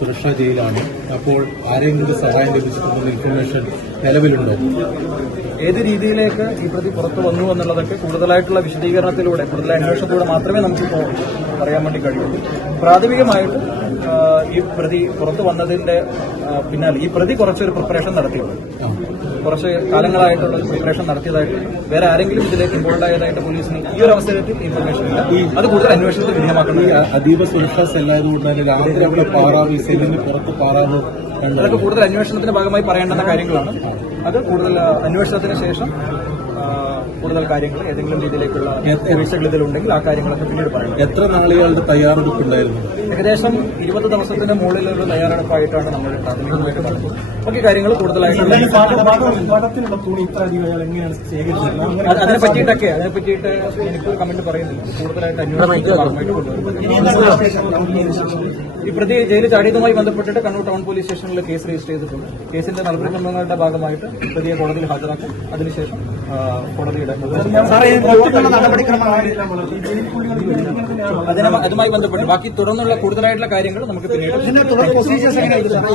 സുരക്ഷാ ജയിലാണ്. അപ്പോൾ ആരെങ്കിലും സഹായം ലഭിച്ചിട്ടുള്ള ഇൻഫർമേഷൻ നിലവിലുണ്ടോ? ഏത് രീതിയിലേക്ക് ഈ പ്രതി പുറത്തു വന്നു എന്നുള്ളതൊക്കെ കൂടുതലായിട്ടുള്ള വിശദീകരണത്തിലൂടെ, കൂടുതൽ അന്വേഷണത്തിലൂടെ മാത്രമേ നമുക്കിപ്പോൾ പറയാൻ വേണ്ടി കഴിയുള്ളൂ. പ്രാഥമികമായിട്ട് ഈ പ്രതി പുറത്തു വന്നതിന്റെ പിന്നാലെ ഈ പ്രതി കുറച്ചൊരു പ്രിപ്പറേഷൻ നടത്തിയുള്ളൂ. കുറച്ച് കാലങ്ങളായിട്ടുള്ള പ്രിപ്പറേഷൻ നടത്തിയതായിട്ടുണ്ട്. വേറെ ആരെങ്കിലും ഇതിലേക്ക് ഇൻവോൾവ് ആയതായിട്ട് പോലീസിന് ഈ ഒരു അവസരത്തിൽ ഇൻഫർമേഷൻ ഇല്ല. അത് കൂടുതൽ അന്വേഷണത്തിൽ വിധേയമാക്കുന്നത് അതീവ സുരക്ഷാ സെല്ലായതുകൊണ്ട് തന്നെ രാത്രി അവിടെ പാറാവ് സെല്ലിന് പുറത്ത് പാറാവ് അതൊക്കെ കൂടുതൽ അന്വേഷണത്തിന്റെ ഭാഗമായി പറയേണ്ടുന്ന കാര്യങ്ങളാണ്. അത് കൂടുതൽ അന്വേഷണത്തിന് ശേഷം കൂടുതൽ കാര്യങ്ങൾ ഏതെങ്കിലും രീതിയിലേക്കുള്ള വീഴ്ചകൾ ഇതിലുണ്ടെങ്കിൽ ആ കാര്യങ്ങളൊക്കെ പിന്നീട് പറയണം. എത്ര നാളുകളുടെ തയ്യാറെടുപ്പുണ്ടായിരുന്നു? ഏകദേശം 20 ദിവസത്തിന് മുകളിലുള്ള തയ്യാറെടുപ്പായിട്ടാണ് നമ്മൾ പ്രാഥമികമായിട്ട് നടത്തുന്നത്. ബാക്കി കാര്യങ്ങൾ കൂടുതലായിട്ടുള്ള അതിനെ പറ്റിയിട്ട് എനിക്ക് കമന്റ് പറയുന്നില്ല. കൂടുതലായിട്ട് അന്വേഷണത്തിന്റെ ഭാഗമായിട്ട് കൊണ്ടുവരും. ഈ പ്രതി ജയിലിൽ ചാടിയതുമായി ബന്ധപ്പെട്ടിട്ട് കണ്ണൂർ ടൗൺ പോലീസ് സ്റ്റേഷനിൽ കേസ് രജിസ്റ്റർ ചെയ്തിട്ടുണ്ട്. കേസിന്റെ നടപടിക്രമങ്ങളുടെ ഭാഗമായിട്ട് പ്രതിയെ കോടതിയിൽ ഹാജരാക്കും. അതിനുശേഷം കോടതിയുടെ അതുമായി ബന്ധപ്പെട്ട് ബാക്കി തുടർന്നുള്ള കൂടുതലായിട്ടുള്ള കാര്യങ്ങൾ നമുക്ക് പിന്നീട്